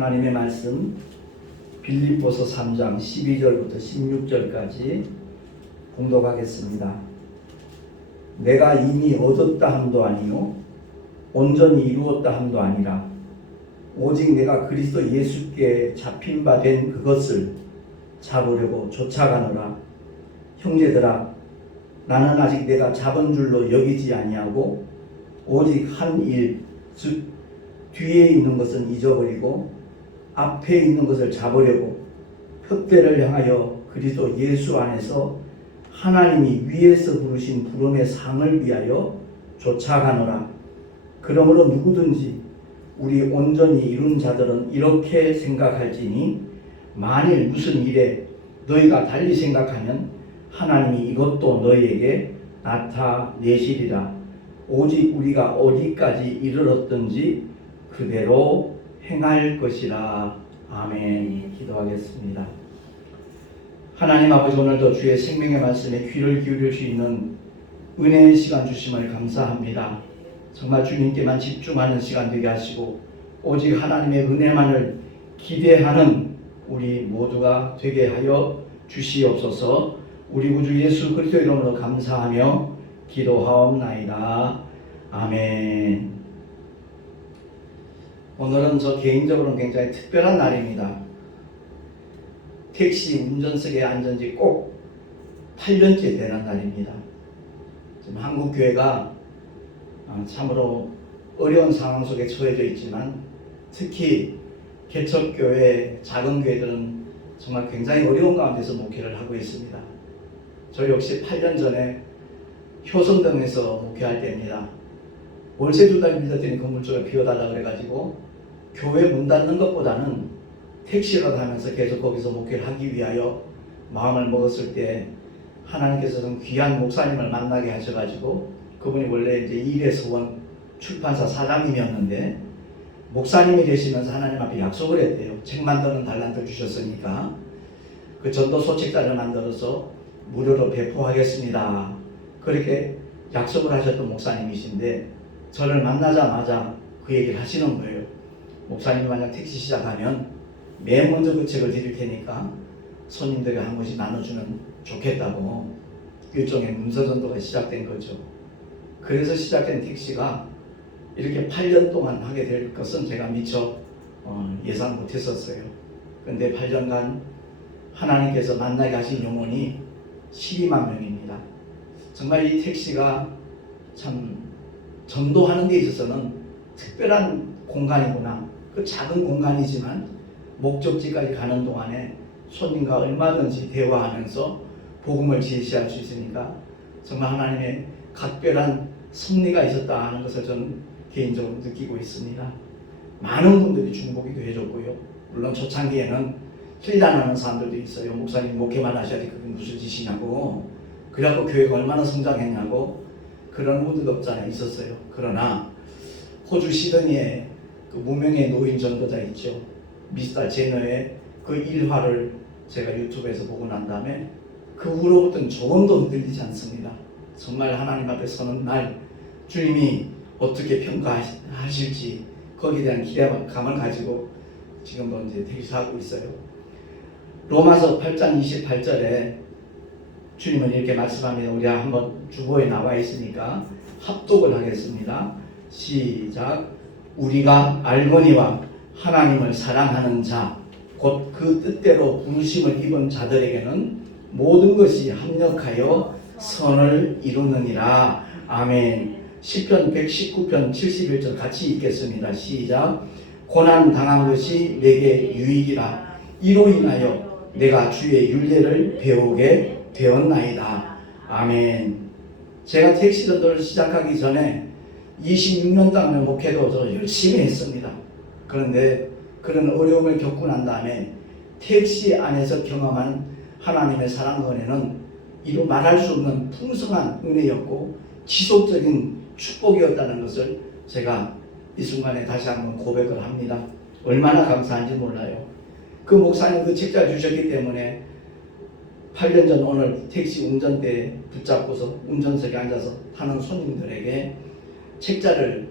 하나님의 말씀 빌립보서 3장 12절부터 16절까지 봉독하겠습니다. 내가 이미 얻었다 함도 아니요 온전히 이루었다 함도 아니라 오직 내가 그리스도 예수께 잡힌 바 된 그것을 잡으려고 쫓아가노라. 형제들아, 나는 아직 내가 잡은 줄로 여기지 아니하고 오직 한 일, 즉 뒤에 있는 것은 잊어버리고 앞에 있는 것을 잡으려고 푯대를 향하여 그리스도 예수 안에서 하나님이 위에서 부르신 부름의 상을 위하여 쫓아가노라. 그러므로 누구든지 우리 온전히 이룬 자들은 이렇게 생각할지니 만일 무슨 일에 너희가 달리 생각하면 하나님이 이것도 너희에게 나타내시리라. 오직 우리가 어디까지 이르렀든지 그대로 행할 것이라. 아멘. 기도하겠습니다. 하나님 아버지, 오늘도 주의 생명의 말씀에 귀를 기울일 수 있는 은혜의 시간 주심을 감사합니다. 정말 주님께만 집중하는 시간 되게 하시고 오직 하나님의 은혜만을 기대하는 우리 모두가 되게 하여 주시옵소서. 우리 구주 예수 그리스도의 이름으로 감사하며 기도하옵나이다. 아멘. 오늘은 저 개인적으로는 굉장히 특별한 날입니다. 택시 운전석에 앉은 지 꼭 8년째 되는 날입니다. 지금 한국 교회가 참으로 어려운 상황 속에 처해져 있지만 특히 개척교회, 작은 교회들은 정말 굉장히 어려운 가운데서 목회를 하고 있습니다. 저 역시 8년 전에 효성동에서 목회할 때입니다. 월세 2달 빌렸더니 건물주가 비워달라 그래가지고 교회 문 닫는 것보다는 택시라도 하면서 계속 거기서 목회를 하기 위하여 마음을 먹었을 때 하나님께서는 귀한 목사님을 만나게 하셔가지고 그분이 원래 이제 일회서원 출판사 사장님이었는데 목사님이 되시면서 하나님 앞에 약속을 했대요. 책 만드는 달란트 주셨으니까 그 전도 소책자를 만들어서 무료로 배포하겠습니다. 그렇게 약속을 하셨던 목사님이신데 저를 만나자마자 그 얘기를 하시는 거예요. 목사님이 만약 택시 시작하면 맨 먼저 그 책을 드릴 테니까 손님들에게 한 번씩 나눠주면 좋겠다고 일종의 문서전도가 시작된 거죠. 그래서 시작된 택시가 이렇게 8년 동안 하게 될 것은 제가 미처 예상 못했었어요. 그런데 8년간 하나님께서 만나게 하신 영혼이 12만 명입니다. 정말 이 택시가 참 전도하는 데 있어서는 특별한 공간이구나. 그 작은 공간이지만 목적지까지 가는 동안에 손님과 얼마든지 대화하면서 복음을 제시할 수 있으니까 정말 하나님의 각별한 섭리가 있었다 하는 것을 저는 개인적으로 느끼고 있습니다. 많은 분들이 중보기도 해줬고요. 물론 초창기에는 힐난하는 사람들도 있어요. 목사님 목회만 하셔야지 그게 무슨 짓이냐고, 그래갖고 교회가 얼마나 성장했냐고 그런 분들도 없잖아요. 있었어요. 그러나 호주 시드니에 그 무명의 노인 전도자 있죠. 미스터 제너의 그 일화를 제가 유튜브에서 보고 난 다음에 그 후로부터는 조금도 흔들리지 않습니다. 정말 하나님 앞에 서는 날 주님이 어떻게 평가하실지 거기에 대한 기대감을 가지고 지금도 이제 대기하고 있어요. 로마서 8장 28절에 주님은 이렇게 말씀합니다. 우리 한번 주보에 나와 있으니까 합독을 하겠습니다. 시작. 우리가 알거니와 하나님을 사랑하는 자 곧 그 뜻대로 부르심을 입은 자들에게는 모든 것이 합력하여 선을 이루느니라. 아멘. 시편 119편 71절 같이 읽겠습니다. 시작. 고난 당한 것이 내게 유익이라. 이로 인하여 내가 주의 율례를 배우게 되었나이다. 아멘. 제가 택시 전도를 시작하기 전에 26년 동안 목회도 저 열심히 했습니다. 그런데 그런 어려움을 겪고 난 다음에 택시 안에서 경험한 하나님의 사랑과 은혜는 이루 말할 수 없는 풍성한 은혜였고 지속적인 축복이었다는 것을 제가 이 순간에 다시 한번 고백을 합니다. 얼마나 감사한지 몰라요. 그 목사님 그 책자를 주셨기 때문에 8년 전 오늘 택시 운전대에 붙잡고서 운전석에 앉아서 타는 손님들에게 책자를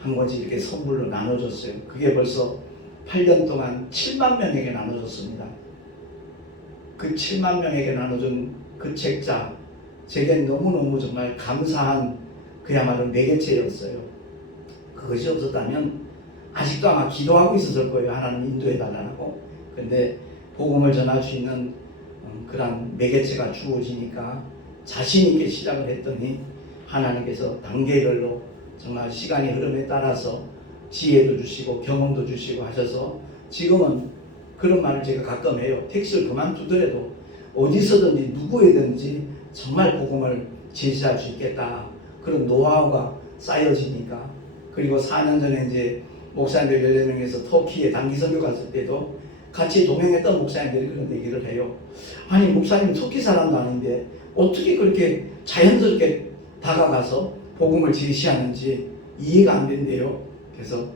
한 권씩 이렇게 선물로 나눠줬어요. 그게 벌써 8년 동안 7만 명에게 나눠줬습니다. 그 7만 명에게 나눠준 그 책자, 제겐 너무너무 정말 감사한 그야말로 매개체였어요. 그것이 없었다면 아직도 아마 기도하고 있었을 거예요. 하나님 인도해달라고. 근데 복음을 전할 수 있는 그런 매개체가 주어지니까 자신 있게 시작을 했더니 하나님께서 단계별로 정말 시간이 흐름에 따라서 지혜도 주시고 경험도 주시고 하셔서 지금은 그런 말을 제가 가끔 해요. 택시를 그만두더라도 어디서든지 누구에든지 정말 복음을 제시할 수 있겠다. 그런 노하우가 쌓여지니까. 그리고 4년 전에 이제 목사님들 14명에서 터키에 단기 선교 갔을 때도 같이 동행했던 목사님들이 그런 얘기를 해요. 아니 목사님 터키 사람도 아닌데 어떻게 그렇게 자연스럽게 다가가서 복음을 제시하는지 이해가 안 된대요. 그래서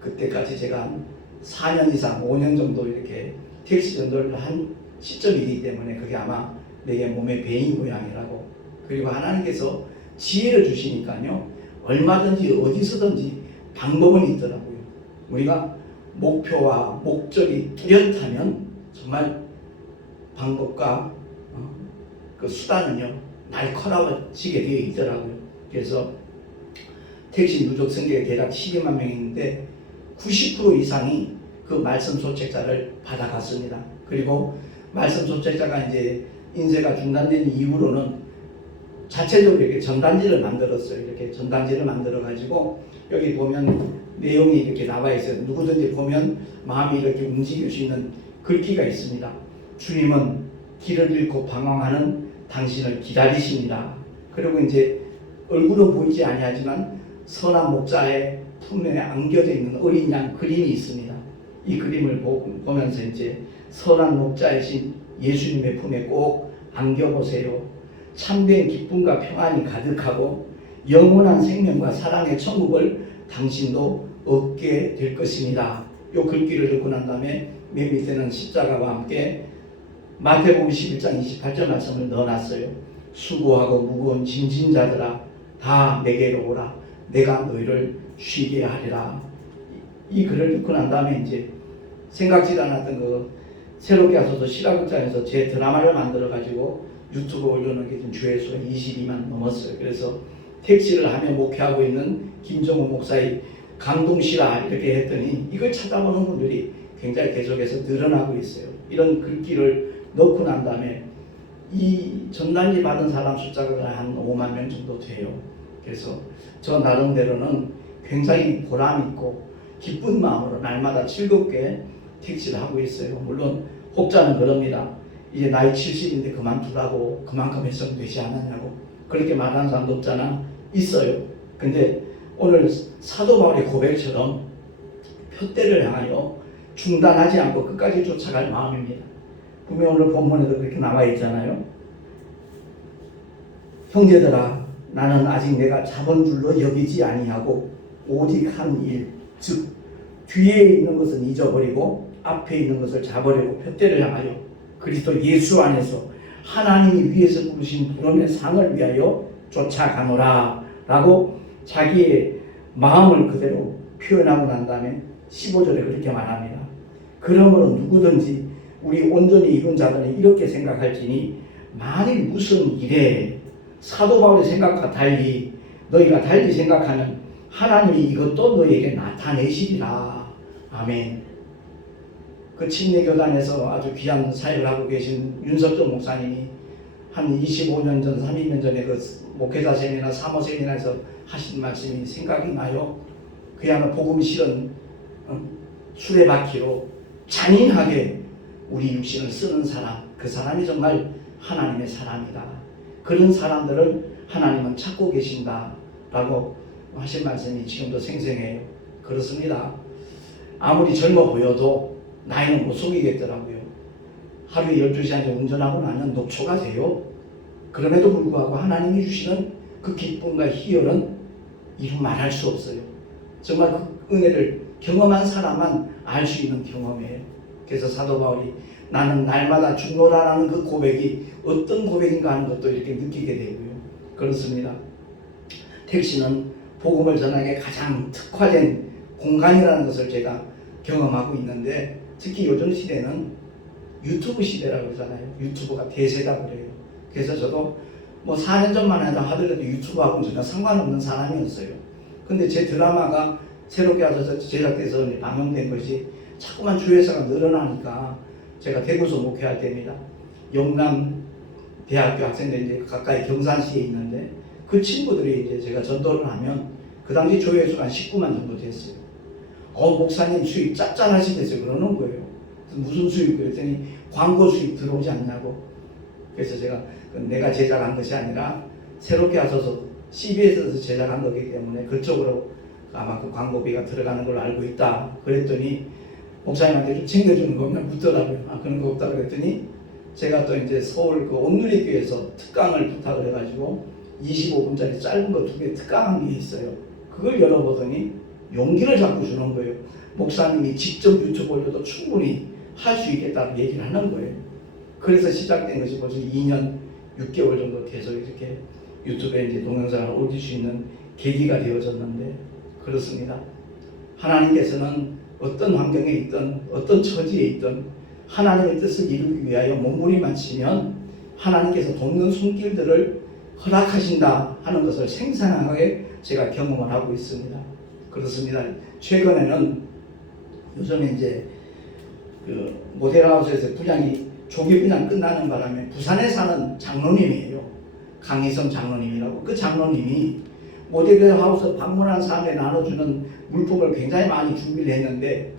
그때까지 제가 한 4년 이상 5년 정도 이렇게 택시 전도를 한 시점이기 때문에 그게 아마 내게 몸에 배인 모양이라고. 그리고 하나님께서 지혜를 주시니까요 얼마든지 어디서든지 방법은 있더라고요. 우리가 목표와 목적이 뚜렷하면 정말 방법과 그 수단은요 날카로워지게 되어 있더라고요. 그래서 택시 누적 승객이 대략 12만 명인데 90% 이상이 그 말씀 소책자를 받아갔습니다. 그리고 말씀 소책자가 이제 인쇄가 중단된 이후로는 자체적으로 이렇게 전단지를 만들었어요. 이렇게 전단지를 만들어 가지고 여기 보면 내용이 이렇게 나와 있어요. 누구든지 보면 마음이 이렇게 움직일 수 있는 글귀가 있습니다. 주님은 길을 잃고 방황하는 당신을 기다리십니다. 그리고 이제 얼굴은 보이지 아니하지만 선한 목자의 품에 안겨져 있는 어린 양 그림이 있습니다. 이 그림을 보면서 이제 선한 목자이신 예수님의 품에 꼭 안겨보세요. 참된 기쁨과 평안이 가득하고 영원한 생명과 사랑의 천국을 당신도 얻게 될 것입니다. 이 글귀를 듣고 난 다음에 맨 밑에는 십자가와 함께 마태복음 11장 28절 말씀을 넣어놨어요. 수고하고 무거운 짐진 자들아 다 내게로 오라. 내가 너희를 쉬게 하리라. 이 글을 듣고 난 다음에 이제 생각지도 않았던 그 새롭게 하소서 시라극장에서 제 드라마를 만들어 가지고 유튜브에 올려놓은 게 조회수가 22만 넘었어요. 그래서 택시를 하며 목회하고 있는 김정우 목사의 감동시라 이렇게 했더니 이걸 찾아보는 분들이 굉장히 계속해서 늘어나고 있어요. 이런 글귀를 넣고 난 다음에 이 전단지 받은 사람 숫자가 한 5만 명 정도 돼요. 그래서 저 나름대로는 굉장히 보람있고 기쁜 마음으로 날마다 즐겁게 택시를 하고 있어요. 물론 혹자는 그럽니다. 이제 나이 70인데 그만두라고 그만큼 했으면 되지 않았냐고 그렇게 말하는 사람도 없잖아. 있어요. 근데 오늘 사도 바울의 고백처럼 표대를 향하여 중단하지 않고 끝까지 쫓아갈 마음입니다. 분명 오늘 본문에도 그렇게 나와 있잖아요. 형제들아 나는 아직 내가 잡은 줄로 여기지 아니하고 오직 한 일, 즉 뒤에 있는 것은 잊어버리고 앞에 있는 것을 잡으려고 표대를 향하여 그리스도 예수 안에서 하나님이 위에서 부르신 부름의 상을 위하여 쫓아가노라 라고 자기의 마음을 그대로 표현하고 난 다음에 15절에 그렇게 말합니다. 그러므로 누구든지 우리 온전히 이룬 자들은 이렇게 생각할지니 만일 무슨 일에 사도 바울의 생각과 달리 너희가 달리 생각하면 하나님이 이것도 너희에게 나타내시리라. 아멘. 그 침례교단에서 아주 귀한 사역을 하고 계신 윤석정 목사님이 한 25년 전, 30년 전에 그 목회자 세미나 사모 세미나에서 하신 말씀이 생각이 나요. 그야말로 복음 실은 수레바퀴로 잔인하게 우리 육신을 쓰는 사람, 그 사람이 정말 하나님의 사람이다. 그런 사람들을 하나님은 찾고 계신다라고 하신 말씀이 지금도 생생해요. 그렇습니다. 아무리 젊어 보여도 나이는 못 속이겠더라고요. 하루에 12시간째 운전하고 나면 녹초가 돼요. 그럼에도 불구하고 하나님이 주시는 그 기쁨과 희열은 이루 말할 수 없어요. 정말 그 은혜를 경험한 사람만 알 수 있는 경험이에요. 그래서 사도 바울이 나는 날마다 죽노라라는 그 고백이 어떤 고백인가 하는 것도 이렇게 느끼게 되고요. 그렇습니다. 택시는 복음을 전하기에 가장 특화된 공간이라는 것을 제가 경험하고 있는데, 특히 요즘 시대는 유튜브 시대라고 그러잖아요. 유튜브가 대세다 그래요. 그래서 저도 뭐 4년 전만 하더라도 유튜브하고는 전혀 상관없는 사람이었어요. 근데 제 드라마가 새롭게 와서 제작돼서 방영된 것이 자꾸만 조회수가 늘어나니까 제가 대구서 목회할 때입니다. 영남 대학교 학생들이 이제 가까이 경산시에 있는데, 그 친구들이 이제 제가 전도를 하면 그 당시 조회수가 한 19만 정도 됐어요. 목사님 수입 짭짤하시겠어요? 그러는 거예요. 무슨 수입? 그랬더니 광고 수입 들어오지 않냐고. 그래서 제가 내가 제작한 것이 아니라 새롭게 와서 CBS에서 제작한 거기 때문에 그쪽으로 아마 그 광고비가 들어가는 걸로 알고 있다. 그랬더니 목사님한테 좀 챙겨주는 거면 묻더라고요. 그런 거 없다 그랬더니 제가 또 이제 서울 그 온누리교회에서 특강을 부탁을 해가지고 25분짜리 짧은 거 2개 특강한 게 있어요. 그걸 열어보더니 용기를 자꾸 주는 거예요. 목사님이 직접 유튜브 올려도 충분히 할 수 있겠다고 얘기를 하는 거예요. 그래서 시작된 것이 벌써 2년 6개월 정도 계속 이렇게 유튜브에 이제 동영상을 올릴 수 있는 계기가 되어졌는데, 그렇습니다. 하나님께서는 어떤 환경에 있든 어떤 처지에 있든 하나님의 뜻을 이루기 위하여 몸부림만 하나님께서 돕는 손길들을 허락하신다 하는 것을 생생하게 제가 경험을 하고 있습니다. 그렇습니다. 최근에는 요즘에 이제 그 모델하우스에서 조기 분양 끝나는 바람에 부산에 사는 장로님이에요. 강희성 장로님이라고. 그 장로님이 모델하우스 방문한 사람에 나눠주는 물품을 굉장히 많이 준비를 했는데,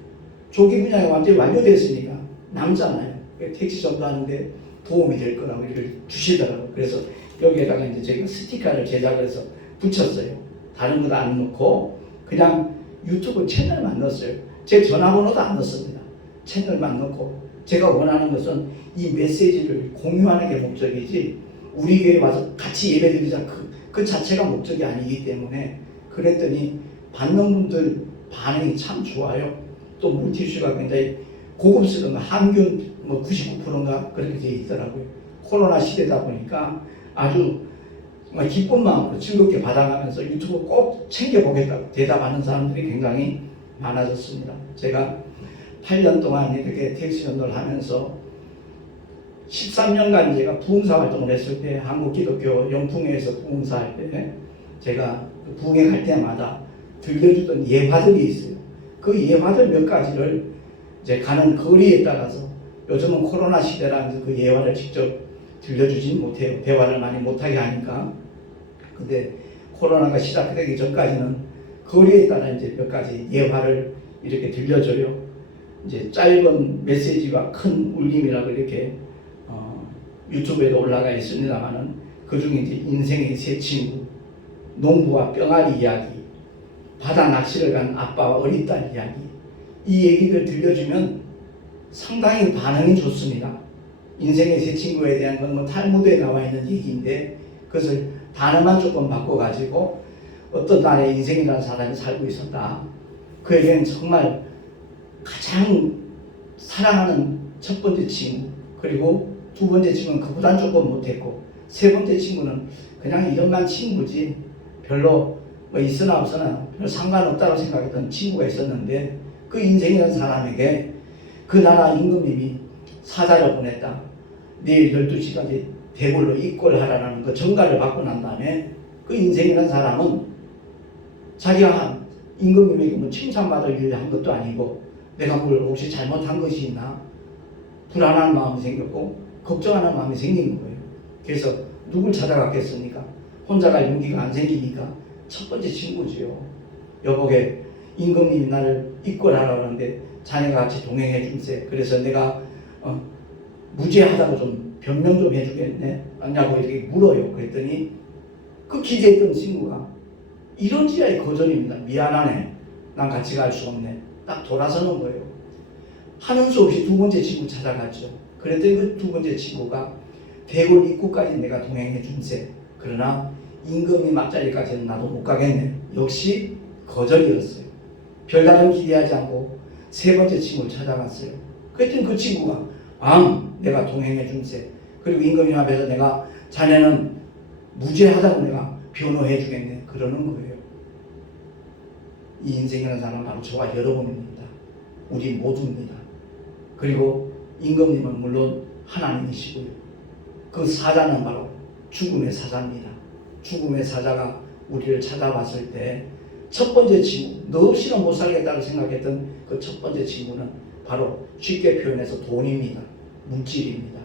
조기 분양이 완전히 완료됐으니까 남잖아요. 택시 전도하는데 도움이 될 거라고 이렇게 주시더라고요. 그래서 여기에다가 이제 저희가 스티커를 제작을 해서 붙였어요. 다른 것도 안 넣고 그냥 유튜브 채널만 넣었어요. 제 전화번호도 안 넣습니다. 채널만 넣고, 제가 원하는 것은 이 메시지를 공유하는 게 목적이지 우리 교회에 와서 같이 예배드리자 그 자체가 목적이 아니기 때문에. 그랬더니 받는 분들 반응이 참 좋아요. 또 물티슈가 굉장히 고급스러운 항균 99%인가 그렇게 되어 있더라고요. 코로나 시대다 보니까 아주 정말 기쁜 마음으로 즐겁게 받아가면서 유튜브 꼭 챙겨보겠다고 대답하는 사람들이 굉장히 많아졌습니다. 제가 8년 동안 이렇게 택시 전도를 하면서 13년간 제가 부흥사 활동을 했을 때, 한국기독교 영풍회에서 부흥사 할 때 제가 부흥회 갈 때마다 들려주던 예화들이 있어요. 그 예화들 몇 가지를 이제 가는 거리에 따라서, 요즘은 코로나 시대라 그 예화를 직접 들려주진 못해요. 대화를 많이 못하게 하니까. 근데 코로나가 시작되기 전까지는 거리에 따라 이제 몇 가지 예화를 이렇게 들려줘요. 이제 짧은 메시지와 큰 울림이라고 이렇게 유튜브에도 올라가 있습니다만은, 그 중에 이제 인생의 새 친구, 농부와 뿅아리 이야기, 바다 낚시를 간 아빠와 어린 딸 이야기, 이 얘기를 들려주면 상당히 반응이 좋습니다. 인생의 새 친구에 대한 건 탈무드에 나와 있는 얘기인데, 그것을 단어만 조금 바꿔가지고 어떤 날에 인생이라는 사람이 살고 있었다. 그에게는 정말 가장 사랑하는 첫 번째 친구, 그리고 두 번째 친구는 그보단 조금 못했고, 세 번째 친구는 그냥 이런만 친구지 별로 있으나 없으나 별 상관없다고 생각했던 친구가 있었는데, 그 인생이라는 사람에게 그 나라 임금님이 사자를 보냈다. 내일 12시까지 대궐로 입궐하라는 그 전가를 받고 난 다음에, 그 인생이라는 사람은 자기가 임금님에게 칭찬받을 일을 한 것도 아니고 내가 뭘 혹시 잘못한 것이 있나 불안한 마음이 생겼고 걱정하는 마음이 생긴 거예요. 그래서 누굴 찾아갔겠습니까? 혼자 갈 용기가 안 생기니까 첫 번째 친구지요. 여보게 임금님이 나를 입궐하라고 하는데 자네가 같이 동행해 줌세. 그래서 내가 무죄하다고 좀 변명 좀 해주겠네? 냐고 이렇게 물어요. 그랬더니 그 기대했던 친구가 이런지라의 거절입니다. 미안하네. 난 같이 갈 수 없네. 딱 돌아서는 거예요. 하는 수 없이 두 번째 친구 찾아갔죠. 그랬더니 그 두 번째 친구가 대궐 입구까지 내가 동행해 줌세. 그러나 임금님 앞자리까지는 나도 못 가겠네. 역시 거절이었어요. 별다른 기대하지 않고 세 번째 친구를 찾아갔어요. 그랬더니 그 친구가 왕 내가 동행해 줌세. 그리고 임금님 앞에서 내가 자네는 무죄하다고 내가 변호해 주겠네. 그러는 거예요. 이 인생이라는 사람은 바로 저와 여러분입니다. 우리 모두입니다. 그리고 임금님은 물론 하나님이시고요. 그 사자는 바로 죽음의 사자입니다. 죽음의 사자가 우리를 찾아봤을 때 첫 번째 친구, 너 없이는 못 살겠다고 생각했던 그 첫 번째 친구는 바로 쉽게 표현해서 돈입니다. 물질입니다.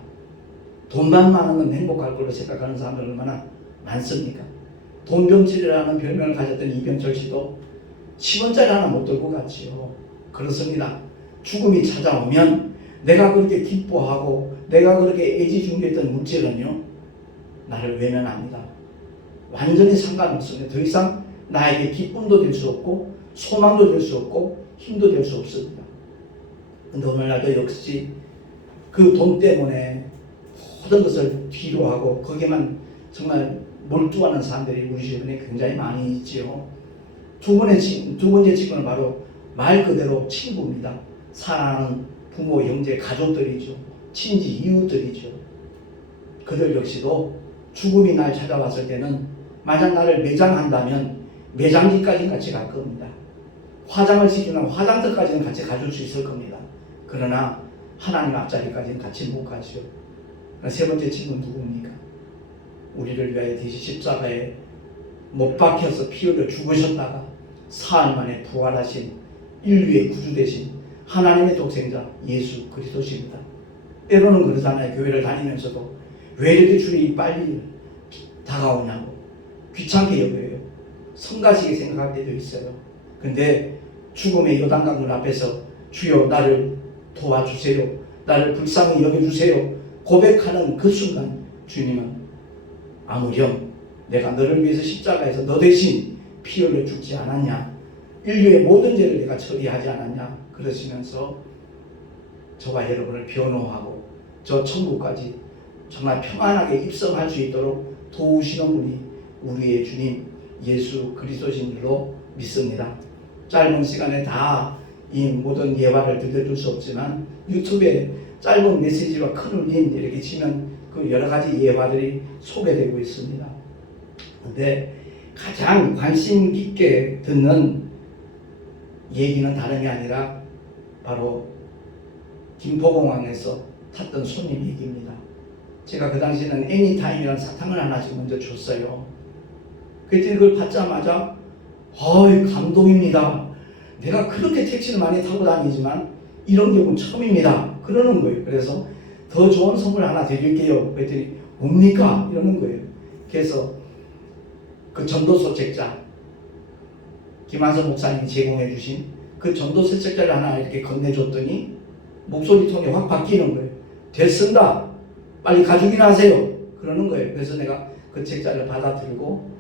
돈만 많으면 행복할 걸로 생각하는 사람들 얼마나 많습니까? 돈병철이라는 별명을 가졌던 이병철 씨도 10원짜리 하나 못 들고 갔지요. 그렇습니다. 죽음이 찾아오면 내가 그렇게 기뻐하고 내가 그렇게 애지중지했던 물질은요, 나를 외면합니다. 완전히 상관없습니다. 더 이상 나에게 기쁨도 될 수 없고 소망도 될 수 없고 힘도 될 수 없습니다. 근데 오늘날도 역시 그 돈 때문에 모든 것을 뒤로 하고 거기만 정말 몰두하는 사람들이 우리 주변에 굉장히 많이 있지요. 두 번째 친구는 바로 말 그대로 친구입니다. 사랑하는 부모, 형제, 가족들이죠. 친지, 이웃들이죠. 그들 역시도 죽음이 날 찾아왔을 때는 만약 나를 매장한다면 매장지까지는 같이 갈 겁니다. 화장을 시키면 화장터까지는 같이 가줄 수 있을 겁니다. 그러나 하나님 앞자리까지는 같이 못 가죠. 세 번째 친구는 누굽니까? 우리를 위하여 대신 십자가에 못 박혀서 피 흘려 죽으셨다가 사흘 만에 부활하신 인류의 구주 되신 하나님의 독생자 예수 그리스도십니다. 때로는 그러잖아요. 교회를 다니면서도 왜 이렇게 주님이 빨리 다가오냐고 귀찮게 여겨요. 성가시게 생각할 때도 있어요. 근데 죽음의 요단강물 앞에서 주여 나를 도와주세요, 나를 불쌍히 여겨주세요 고백하는 그 순간 주님은 아무렴 내가 너를 위해서 십자가에서 너 대신 피 흘려 죽지 않았냐, 인류의 모든 죄를 내가 처리하지 않았냐 그러시면서 저와 여러분을 변호하고 저 천국까지 정말 평안하게 입성할 수 있도록 도우시는 분이 우리의 주님 예수 그리스도신 줄로 믿습니다. 짧은 시간에 다 이 모든 예화를 들려줄 수 없지만 유튜브에 짧은 메시지와 큰 울림 이렇게 치면 그 여러 가지 예화들이 소개되고 있습니다. 근데 가장 관심 깊게 듣는 얘기는 다름이 아니라 바로 김포공항에서 탔던 손님 얘기입니다. 제가 그 당시에는 애니타임이라는 사탕을 하나씩 먼저 줬어요. 그때 그걸 받자마자 감동입니다. 내가 그렇게 택시를 많이 타고 다니지만 이런 경우는 처음입니다. 그러는 거예요. 그래서 더 좋은 선물 하나 드릴게요. 그랬더니 뭡니까? 이러는 거예요. 그래서 그 전도서 책자 김한선 목사님이 제공해 주신 그 전도서 책자를 하나 이렇게 건네줬더니 목소리 톤이 확 바뀌는 거예요. 됐습니다. 빨리 가죽이나 하세요. 그러는 거예요. 그래서 내가 그 책자를 받아 들고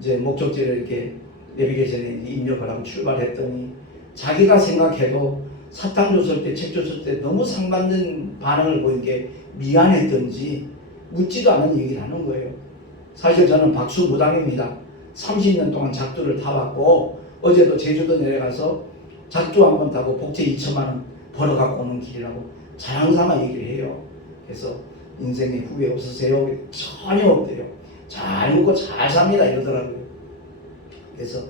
이제 목적지를 이렇게 내비게이션에 입력을 하고 출발했더니 자기가 생각해도 사탕 줬을 때, 책 줬을 때 너무 상반된 반응을 보인 게 미안했던지 묻지도 않은 얘기를 하는 거예요. 사실 저는 박수무당입니다. 30년 동안 작두를 타봤고 어제도 제주도 내려가서 작두 한 번 타고 복채 2천만 원 벌어갖고 오는 길이라고 자랑삼아 얘기를 해요. 그래서 인생에 후회 없으세요? 전혀 없대요. 잘 먹고 잘 삽니다 이러더라고요. 그래서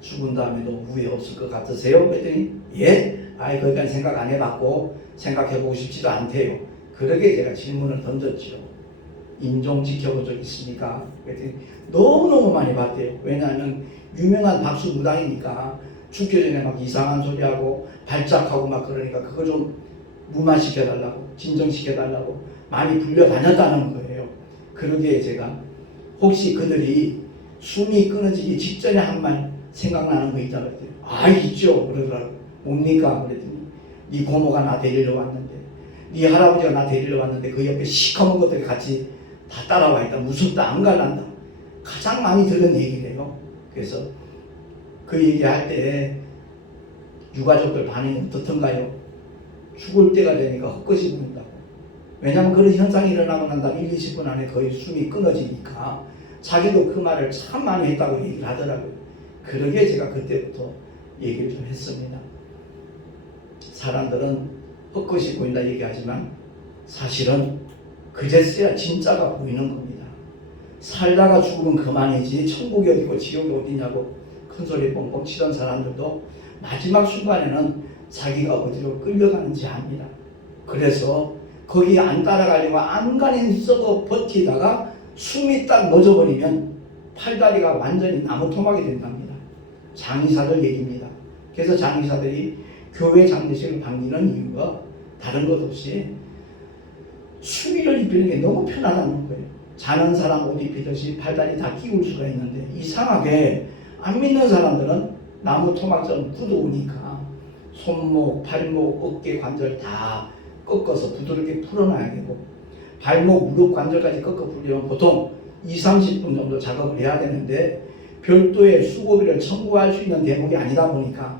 죽은 다음에도 후회 없을 것 같으세요? 그랬더니 예? 거기까지 생각 안 해봤고 생각해보고 싶지도 않대요. 그러게 제가 질문을 던졌죠. 임종 지켜본 적 있습니까? 그랬더니 너무너무 많이 봤대요. 왜냐하면 유명한 박수무당이니까 죽기 전에 막 이상한 소리하고 발작하고 막 그러니까 그거 좀 무마시켜달라고 진정시켜달라고 많이 불려다녔다는 거예요. 그러기에 제가 혹시 그들이 숨이 끊어지기 직전에 한 말 생각나는 거 있다고 했더니 있죠 그러더라고요. 뭡니까? 그랬더니 네 고모가 나 데리러 왔는데 네 할아버지가 나 데리러 왔는데 그 옆에 시커먼 것들이 같이 다 따라와 있다. 무섭다. 안 갈란다. 가장 많이 들은 얘기래요. 그래서 그 얘기할 때 유가족들 반응이 어떻던가요? 죽을 때가 되니까 헛것이 보인다고. 왜냐하면 그런 현상이 일어나고 난 다음 1, 20분 안에 거의 숨이 끊어지니까 자기도 그 말을 참 많이 했다고 얘기를 하더라고요. 그러게 제가 그때부터 얘기를 좀 했습니다. 사람들은 헛것이 보인다 얘기하지만 사실은 그제서야 진짜가 보이는 겁니다. 살다가 죽으면 그만이지 천국이 어디고 지옥이 어디냐고 큰소리 뻥뻥 치던 사람들도 마지막 순간에는 자기가 어디로 끌려가는지 압니다. 그래서 거기 안 따라가려고 안간힘 써도 버티다가 숨이 딱 멎어버리면 팔다리가 완전히 나무토막이 된답니다. 장의사들 얘기입니다. 그래서 장의사들이 교회 장례식을 반기는 이유가 다른 것 없이 수의를 입히는 게 너무 편하다는 거예요. 자는 사람 옷 입히듯이 팔다리 다 끼울 수가 있는데 이상하게 안 믿는 사람들은 나무 토막처럼 굳어오니까 손목, 팔목, 어깨 관절 다 꺾어서 부드럽게 풀어놔야 되고 발목, 무릎 관절까지 꺾어 풀려면 보통 20-30분 정도 작업을 해야 되는데 별도의 수고비를 청구할 수 있는 대목이 아니다 보니까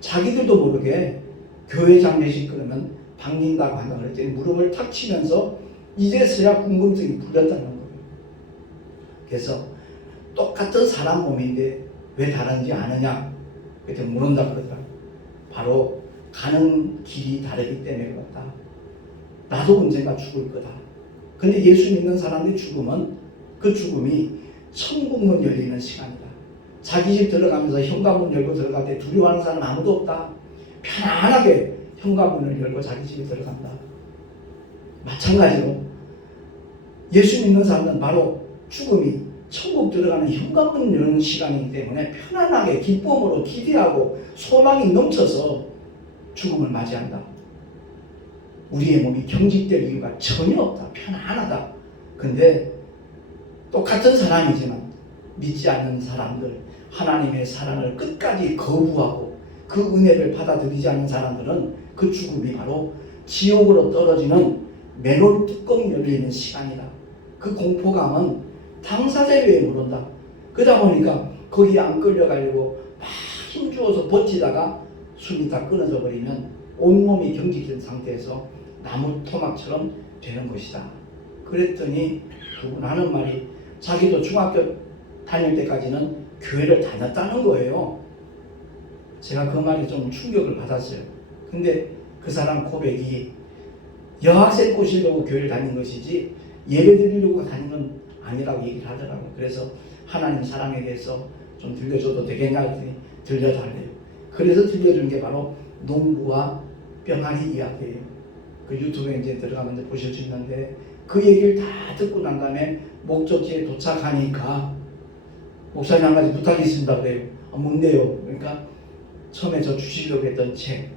자기들도 모르게 교회 장례식 그러면 반긴다고 한다 그랬더니 무릎을 탁 치면서 이제서야 궁금증이 풀렸다는 거예요. 그래서 똑같은 사람 몸인데 왜 다른지 아느냐? 그랬더니 모른다 그러더라고요. 바로 가는 길이 다르기 때문에 그렇다. 나도 언젠가 죽을 거다. 근데 예수 믿는 사람의 죽음은 그 죽음이 천국문 열리는 시간이다. 자기 집 들어가면서 현관문 열고 들어갈 때 두려워하는 사람 아무도 없다. 편안하게 현관문을 열고 자기 집에 들어간다. 마찬가지로 예수 믿는 사람은 바로 죽음이 천국 들어가는 현관문 여는 시간이기 때문에 편안하게 기쁨으로 기대하고 소망이 넘쳐서 죽음을 맞이한다. 우리의 몸이 경직될 이유가 전혀 없다. 편안하다. 근데 똑같은 사람이지만 믿지 않는 사람들, 하나님의 사랑을 끝까지 거부하고 그 은혜를 받아들이지 않는 사람들은 그 죽음이 바로 지옥으로 떨어지는 맨홀 뚜껑 열리는 시간이다. 그 공포감은 당사자 외에 모른다. 그러다 보니까 거기에 안 끌려가려고 막 힘주어서 버티다가 숨이 다 끊어져 버리면 온몸이 경직된 상태에서 나무 토막처럼 되는 것이다. 그랬더니 그분 하는 말이 자기도 중학교 다닐 때까지는 교회를 다녔다는 거예요. 제가 그 말에 좀 충격을 받았어요. 근데 그 사람 고백이 여학생 꼬시려고 교회를 다닌 것이지 예배 드리려고 다닌 건 아니라고 얘기를 하더라고요. 그래서 하나님 사랑에 대해서 좀 들려줘도 되겠냐 했더니 들려달래요. 그래서 들려준 게 바로 농부와 병아리 이야기예요. 그 유튜브에 이제 들어가면 이제 보실 수 있는데 그 얘기를 다 듣고 난 다음에 목적지에 도착하니까 목사님 한 가지 부탁이 있습니다 그래요. 뭔데요? 그러니까 처음에 저 주시려고 했던 책,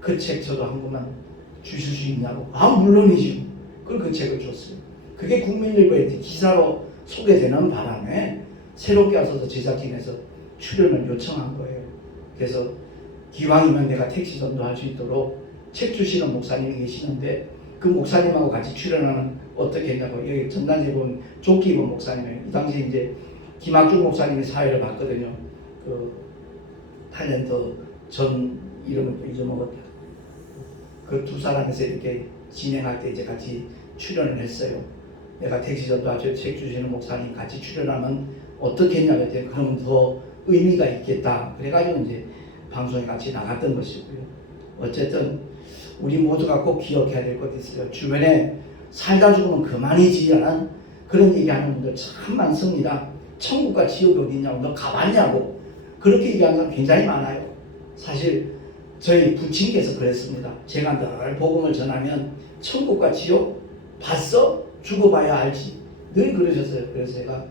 그 책 저도 한 권만 주실 수 있냐고. 물론이죠. 그리고 그 책을 줬어요. 그게 국민일보에 기사로 소개되는 바람에 새롭게 와서 제작진에서 출연을 요청한 거예요. 그래서 기왕이면 내가 택시 전도할 수 있도록 책 주시는 목사님이 계시는데 그 목사님하고 같이 출연하면 어떻게 했냐고. 여기 전단지에 본 조기보 목사님이에요. 이 당시 이제 김학중 목사님이 사회를 봤거든요. 그 탤런트 전 이름을 잊어먹었다. 그 두 사람에서 이렇게 진행할 때 이제 같이 출연을 했어요. 내가 택시 전도하죠. 책 주시는 목사님 같이 출연하면 어떻게 했냐고 했더니 그러면 더 의미가 있겠다. 그래가지고 이제 방송에 같이 나갔던 것이고요. 어쨌든 우리 모두가 꼭 기억해야 될 것이 있어요. 주변에 살다 죽으면 그만이지라는 그런 얘기하는 분들 참 많습니다. 천국과 지옥이 어디 있냐고, 너 가봤냐고 그렇게 얘기하는 사람 굉장히 많아요. 사실 저희 부친께서 그랬습니다. 제가 늘 복음을 전하면 천국과 지옥 봤어? 죽어봐야 알지. 늘 그러셨어요. 그래서 제가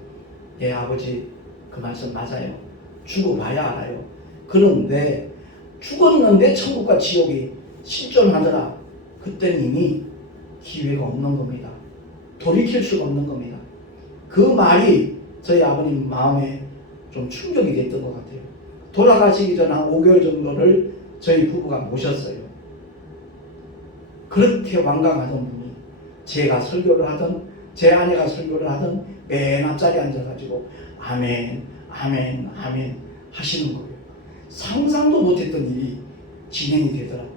아버지 그 말씀 맞아요. 죽어봐야 알아요. 그런데 죽었는데 천국과 지옥이 실존하더라. 그때는 이미 기회가 없는 겁니다. 돌이킬 수가 없는 겁니다. 그 말이 저희 아버님 마음에 좀 충격이 됐던 것 같아요. 돌아가시기 전 한 5개월 정도를 저희 부부가 모셨어요. 그렇게 완강하던 분이 제가 설교를 하든 제 아내가 설교를 하든 맨 앞자리에 앉아가지고 아멘 아멘 아멘 하시는 거예요. 상상도 못했던 일이 진행이 되더라고요.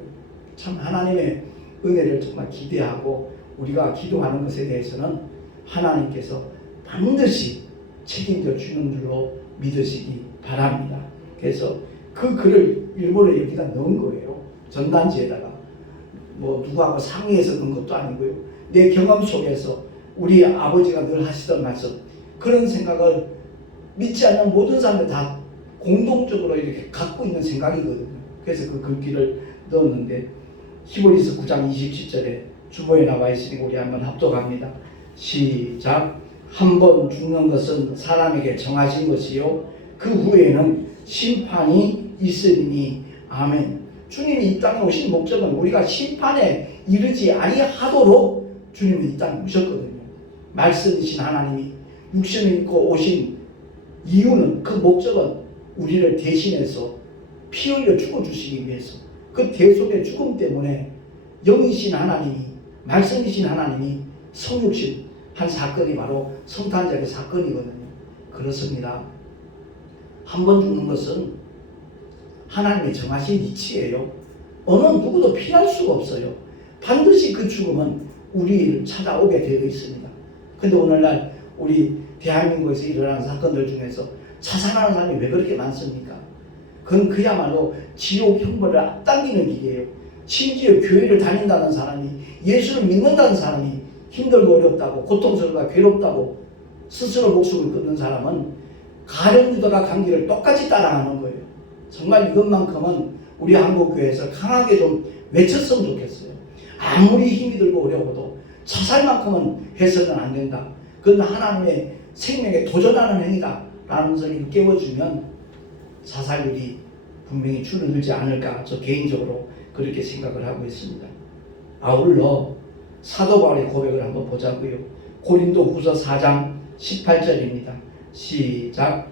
참 하나님의 은혜를 정말 기대하고 우리가 기도하는 것에 대해서는 하나님께서 반드시 책임져 주는 줄로 믿으시기 바랍니다. 그래서 그 글을 일본에 여기다 넣은 거예요. 전단지에다가 뭐 누구하고 상의해서 넣은 것도 아니고요. 내 경험 속에서 우리 아버지가 늘 하시던 말씀, 그런 생각을 믿지 않는 모든 사람들 다 공동적으로 이렇게 갖고 있는 생각이거든요. 그래서 그 글귀를 넣었는데 히브리서 9장 27절에 주보에 나와 있으니 우리 한번 합독합니다. 시작. 한 번 죽는 것은 사람에게 정하신 것이요 그 후에는 심판이 있으리니 아멘. 주님이 이 땅에 오신 목적은 우리가 심판에 이르지 아니하도록 주님이 이 땅에 오셨거든요. 말씀이신 하나님이 육신을 입고 오신 이유는, 그 목적은 우리를 대신해서 피 흘려 죽어주시기 위해서, 그 대속의 죽음 때문에 영이신 하나님이, 말씀이신 하나님이 성육신 한 사건이 바로 성탄절의 사건이거든요. 그렇습니다. 한 번 죽는 것은 하나님이 정하신 이치예요. 어느 누구도 피할 수가 없어요. 반드시 그 죽음은 우리를 찾아오게 되어 있습니다. 근데 오늘날 우리 대한민국에서 일어나는 사건들 중에서 자살하는 사람이 왜 그렇게 많습니까? 그건 그야말로 지옥 형벌을 앞당기는 길이에요. 심지어 교회를 다닌다는 사람이, 예수를 믿는다는 사람이 힘들고 어렵다고, 고통스럽고 괴롭다고 스스로 목숨을 끊는 사람은 가룟 유다가 간 길을 똑같이 따라가는 거예요. 정말 이것만큼은 우리 한국교회에서 강하게 좀 외쳤으면 좋겠어요. 아무리 힘이 들고 어려워도 자살만큼은 해서는 안 된다. 그건 하나님의 생명에 도전하는 행위다 라는 것을 일깨워주면 자살률이 분명히 줄어들지 않을까, 저 개인적으로 그렇게 생각을 하고 있습니다. 아울러 사도 바울의 고백을 한번 보자고요. 고린도후서 4장 18절입니다. 시작.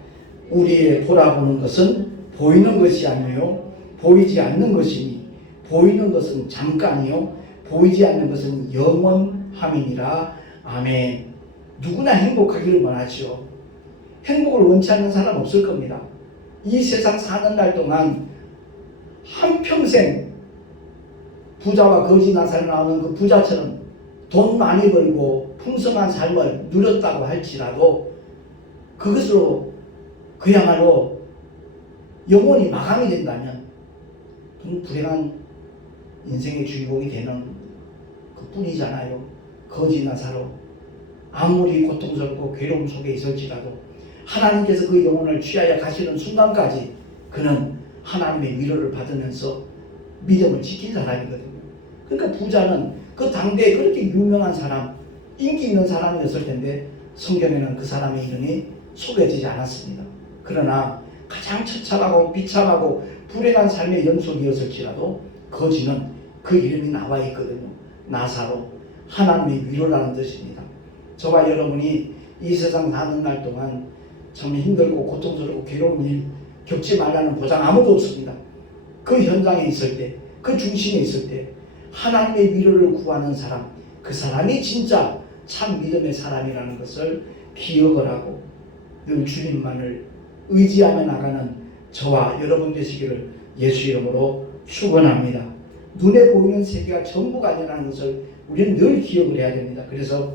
우리의 돌아보는 것은 보이는 것이 아니요 보이지 않는 것이니 보이는 것은 잠깐이요 보이지 않는 것은 영원함이니라. 아멘. 누구나 행복하기를 원하죠. 행복을 원치 않는 사람 없을 겁니다. 이 세상 사는 날 동안 한평생 부자와 거지 나사를 나오는 그 부자처럼 돈 많이 벌고 풍성한 삶을 누렸다고 할지라도 그것으로 그야말로 영원히 마감이 된다면 그건 불행한 인생의 주인공이 되는 그 뿐이잖아요. 거지 나사로 아무리 고통스럽고 괴로움 속에 있을지라도 하나님께서 그 영혼을 취하여 가시는 순간까지 그는 하나님의 위로를 받으면서 믿음을 지킨 사람이거든요. 그러니까 부자는 그 당대에 그렇게 유명한 사람, 인기 있는 사람이었을 텐데 성경에는 그 사람의 이름이 소개되지 않았습니다. 그러나 가장 처참하고 비참하고 불행한 삶의 연속이었을지라도 거지는 그 이름이 나와 있거든요. 나사로, 하나님의 위로라는 뜻입니다. 저와 여러분이 이 세상 사는 날 동안 참 힘들고 고통스럽고 괴로운 일 겪지 말라는 보장 아무도 없습니다. 그 현장에 있을 때, 그 중심에 있을 때 하나님의 위로를 구하는 사람, 그 사람이 진짜 참 믿음의 사람이라는 것을 기억을 하고 늘 주님만을 의지하며 나가는 저와 여러분 되시기를 예수 이름으로 축원합니다. 눈에 보이는 세계가 전부가 아니라는 것을 우리는 늘 기억을 해야 됩니다. 그래서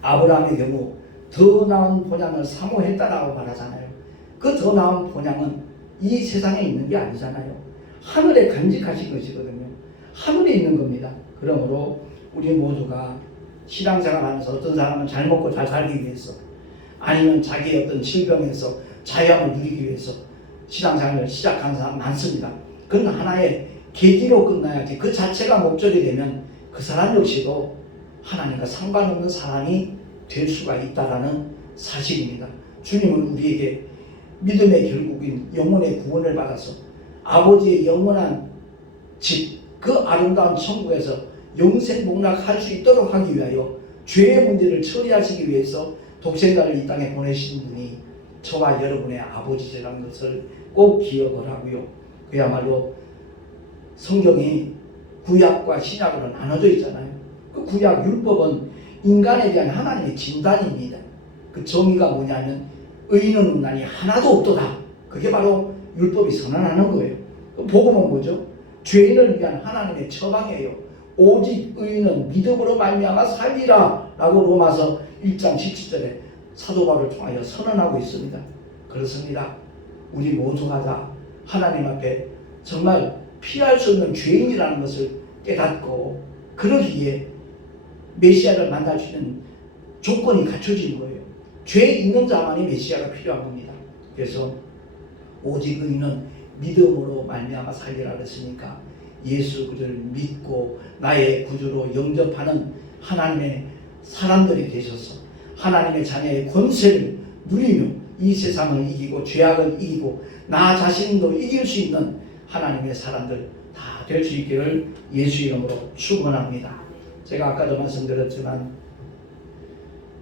아브라함의 경우 더 나은 본향을 사모했다라고 말하잖아요. 그 더 나은 본향은 이 세상에 있는 게 아니잖아요. 하늘에 간직하신 것이거든요. 하늘에 있는 겁니다. 그러므로 우리 모두가 신앙생활하면서 어떤 사람은 잘 먹고 잘 살기 위해서, 아니면 자기의 어떤 질병에서 자유함을 누리기 위해서 신앙생활을 시작하는 사람 많습니다. 그건 하나의 계기로 끝나야지 그 자체가 목적이 되면 그 사람 역시도 하나님과 상관없는 사람이 될 수가 있다는 사실입니다. 주님은 우리에게 믿음의 결국인 영혼의 구원을 받아서 아버지의 영원한 집, 그 아름다운 천국에서 영생복락할 수 있도록 하기 위하여 죄의 문제를 처리하시기 위해서 독생자를 이 땅에 보내신 분이 저와 여러분의 아버지라는 것을 꼭 기억을 하고요. 그야말로 성경이 구약과 신약으로 나눠져 있잖아요. 그 구약 율법은 인간에 대한 하나님의 진단입니다. 그 정의가 뭐냐면 의인은 없나니 하나도 없도다. 그게 바로 율법이 선언하는 거예요. 복음은 뭐죠? 죄인을 위한 하나님의 처방이에요. 오직 의인은 믿음으로 말미암아 살리라 라고 로마서 1장 17절에 사도 바울을 통하여 선언하고 있습니다. 그렇습니다. 우리 모두가 다 하나님 앞에 정말 피할 수 없는 죄인이라는 것을 깨닫고 그러기에 메시아를 만날 수 있는 조건이 갖춰진 거예요. 죄 있는 자만이 메시아가 필요한 겁니다. 그래서 오직 의인은 믿음으로 말미암아 살리라 그랬으니까 예수 그를 믿고 나의 구주로 영접하는 하나님의 사람들이 되셔서 하나님의 자녀의 권세를 누리며 이 세상을 이기고 죄악을 이기고 나 자신도 이길 수 있는 하나님의 사람들 다 될 수 있기를 예수 이름으로 축원합니다. 제가 아까도 말씀드렸지만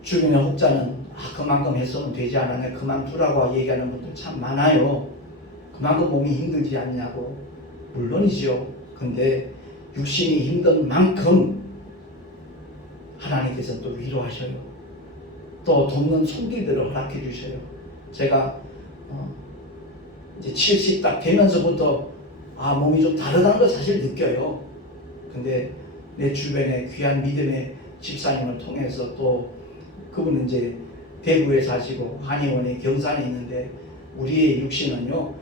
주변의 혹자는 그만큼 해서는 되지 않았네 그만두라고 얘기하는 분들 참 많아요. 그만큼 몸이 힘들지 않냐고. 물론이죠. 근데 육신이 힘든 만큼 하나님께서 또 위로하셔요. 또 돕는 손길들을 허락해 주셔요. 제가 이제 70 딱 되면서부터 몸이 좀 다르다는 걸 사실 느껴요. 근데 내 주변에 귀한 믿음의 집사님을 통해서 또 그분은 이제 대구에 사시고 한의원에 경산에 있는데 우리의 육신은요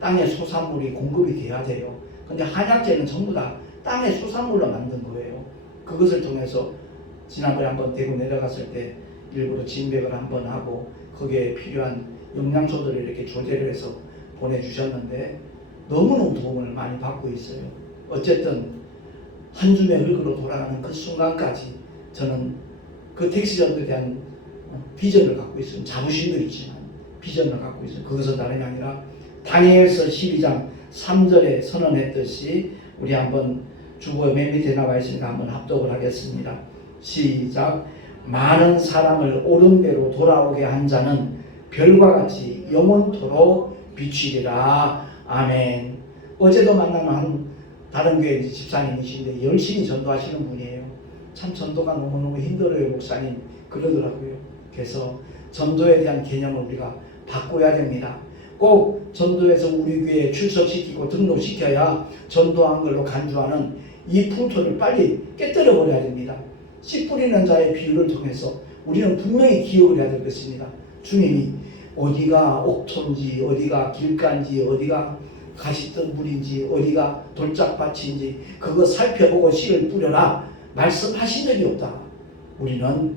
땅의 소산물이 공급이 돼야 돼요. 근데 한약재는 전부 다 땅의 소산물로 만든 거예요. 그것을 통해서 지난번에 한번 대구 내려갔을 때 일부러 진백을 한번 하고 거기에 필요한 영양소들을 이렇게 조제를 해서 보내주셨는데 너무너무 도움을 많이 받고 있어요. 어쨌든 한 줌의 흙으로 돌아가는 그 순간까지 저는 그 택시전에 대한 비전을 갖고 있어요. 자부심도 있지만 비전을 갖고 있어요. 그것은 다름이 아니라 다니엘서 12장 3절에 선언했듯이 우리 한번 주보에 맨 밑에 나와 있으니까 한번 합독을 하겠습니다. 시작. 많은 사람을 옳은 대로 돌아오게 한 자는 별과 같이 영원토록 비추리라. 아멘. 어제도 만난 한 다른 교회 집사님이신데 열심히 전도하시는 분이에요. 참 전도가 너무너무 힘들어요 목사님 그러더라고요. 그래서 전도에 대한 개념을 우리가 바꿔야 됩니다. 꼭 전도해서 우리 교회에 출석시키고 등록시켜야 전도한 걸로 간주하는 이 풍토를 빨리 깨뜨려 버려야 됩니다. 씨 뿌리는 자의 비유를 통해서 우리는 분명히 기억을 해야 될 것입니다. 주님이 어디가 옥토인지 어디가 길가인지 어디가 가시던 물인지 어디가 돌짝밭인지 그거 살펴보고 씨를 뿌려라 말씀하신 적이 없다. 우리는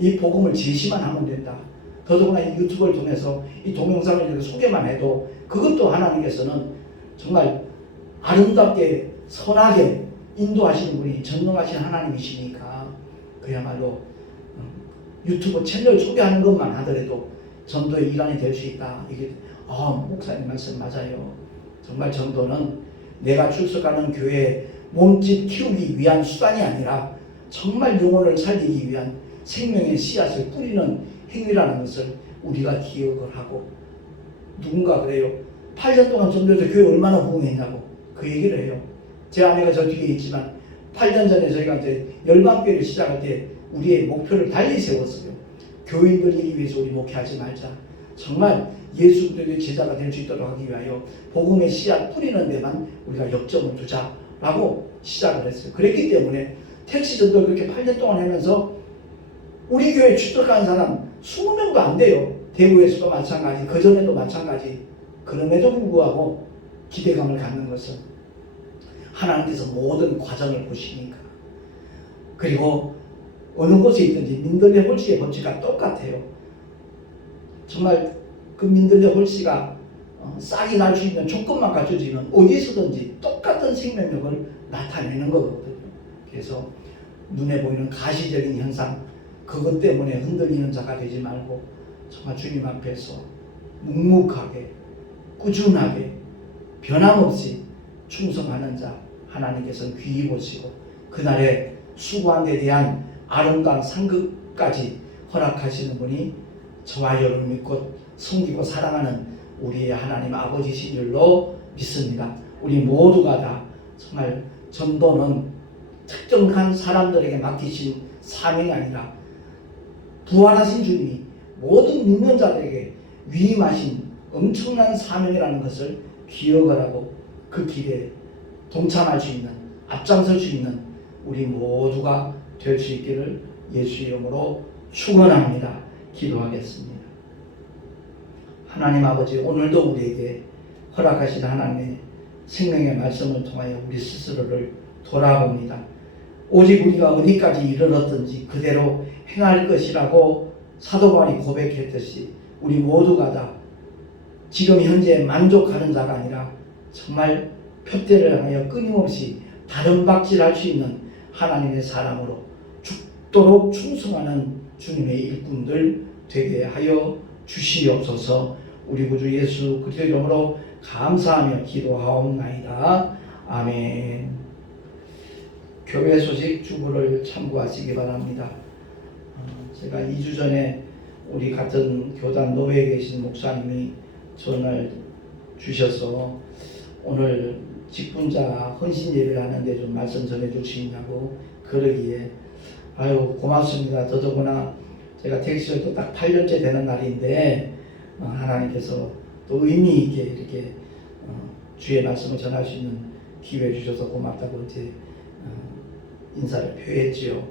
이 복음을 제시만 하면 된다. 더더구나 이 유튜브를 통해서 이 동영상을 이렇게 소개만 해도 그것도 하나님께서는 정말 아름답게 선하게 인도하시는 분이 전능하신 하나님이시니까 그야말로 유튜브 채널 소개하는 것만 하더라도 전도의 일환이 될 수 있다. 이게 목사님 말씀 맞아요. 정말 전도는 내가 출석하는 교회에 몸집 키우기 위한 수단이 아니라 정말 영혼을 살리기 위한 생명의 씨앗을 뿌리는 행위라는 것을 우리가 기억을 하고 누군가 그래요. 8년 동안 전도해서 교회 얼마나 부흥했냐고 그 얘기를 해요. 제 아내가 저 뒤에 있지만 8년 전에 저희가 이제 열방교회를 시작할 때 우리의 목표를 달리 세웠어요. 교인들이기 위해서 우리 목회하지 말자. 정말 예수 그리스도의 제자가 될 수 있도록 하기 위하여 복음의 씨앗 뿌리는 데만 우리가 역점을 두자라고 시작을 했어요. 그랬기 때문에 택시 전도를 그렇게 8년 동안 하면서 우리 교회에 출석한 사람 20명도 안 돼요. 대구에서도 마찬가지, 그전에도 마찬가지. 그럼에도 불구하고 기대감을 갖는 것은 하나님께서 모든 과정을 보시니까. 그리고 어느 곳에 있든지 민들레 홀씨의 법칙과 똑같아요. 정말 그 민들레 홀씨가 싹이 날 수 있는 조건만 갖춰지면 어디서든지 똑같은 생명력을 나타내는 거거든요. 그래서 눈에 보이는 가시적인 현상 그것 때문에 흔들리는 자가 되지 말고 정말 주님 앞에서 묵묵하게 꾸준하게 변함없이 충성하는 자 하나님께서는 귀히 보시고 그날의 수고한 데 대한 아름다운 상급까지 허락하시는 분이 저와 여러분을 믿고 섬기고 사랑하는 우리의 하나님 아버지신 줄로 믿습니다. 우리 모두가 다 정말 전도는 특정한 사람들에게 맡기신 사명이 아니라 부활하신 주님이 모든 믿는 자들에게 위임하신 엄청난 사명이라는 것을 기억을 하고 그 길에 동참할 수 있는 앞장설 수 있는 우리 모두가 될 수 있기를 예수 이름으로 축원합니다. 기도하겠습니다. 하나님 아버지 오늘도 우리에게 허락하신 하나님의 생명의 말씀을 통하여 우리 스스로를 돌아봅니다. 오직 우리가 어디까지 이르렀든지 그대로 행할 것이라고 사도 바울이 고백했듯이 우리 모두가 다 지금 현재 만족하는 자가 아니라 정말 표대를 향하여 끊임없이 다름박질할 수 있는 하나님의 사람으로 죽도록 충성하는 주님의 일꾼들 되게 하여 주시옵소서. 우리 구주 예수 그리스도의 이름으로 감사하며 기도하옵나이다. 아멘. 교회 소식 주보를 참고하시기 바랍니다. 제가 2주 전에 우리 같은 교단 노회에 계신 목사님이 전화를 주셔서 오늘 직분자 헌신 예배를 하는데 좀 말씀 전해 주시냐고 그러기에 아유 고맙습니다. 더더구나 제가 택시를 딱 8년째 되는 날인데 하나님께서 또 의미 있게 이렇게 주의 말씀을 전할 수 있는 기회 주셔서 고맙다고 이제 인사를 표했지요.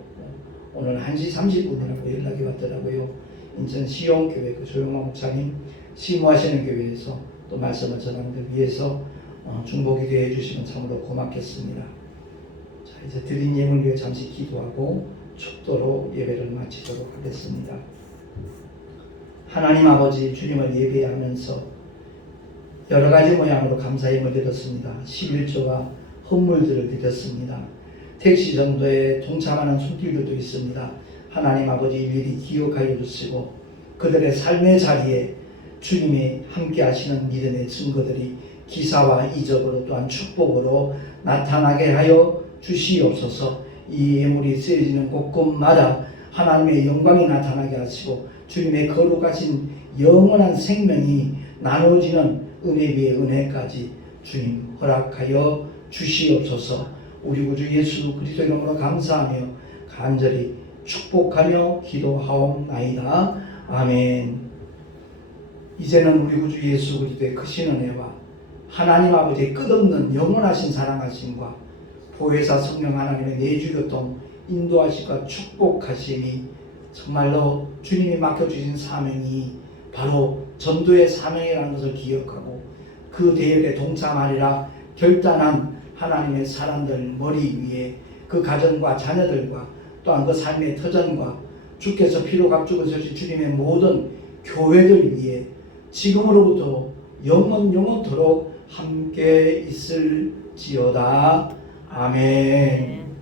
오늘 1시 30분이라고 연락이 왔더라고요. 인천 시용교회 그 조용만 목사님 시무하시는 교회에서 또 말씀을 전하는 데 위해서 중보기도 해주시면 참으로 고맙겠습니다. 자, 이제 드린 예물 위해 잠시 기도하고 축도로 예배를 마치도록 하겠습니다. 하나님 아버지 주님을 예배하면서 여러 가지 모양으로 감사의 예물 드렸습니다. 11조와 헌물들을 드렸습니다. 택시 정도에 동참하는 손길들도 있습니다. 하나님 아버지 일일이 기억하여 주시고 그들의 삶의 자리에 주님이 함께 하시는 믿음의 증거들이 기사와 이적으로 또한 축복으로 나타나게 하여 주시옵소서. 이 예물이 쓰여지는 곳곳마다 하나님의 영광이 나타나게 하시고 주님의 거룩하신 영원한 생명이 나누어지는 은혜 위에 은혜까지 주님 허락하여 주시옵소서. 우리 구주 예수 그리스도의 이름으로 감사하며 간절히 축복하며 기도하옵나이다. 아멘. 이제는 우리 구주 예수 그리스도의 크신 은혜와 하나님 아버지의 끝없는 영원하신 사랑하심과 보혜사 성령 하나님의 내주교통 인도하심과 축복하심이 정말로 주님이 맡겨주신 사명이 바로 전도의 사명이라는 것을 기억하고 그 대열에 동참하리라 결단한 하나님의 사람들 머리 위에 그 가정과 자녀들과 또한 그 삶의 터전과 주께서 피로 값주고서 주님의 모든 교회들 위에 지금으로부터 영원토록 함께 있을지어다. 아멘.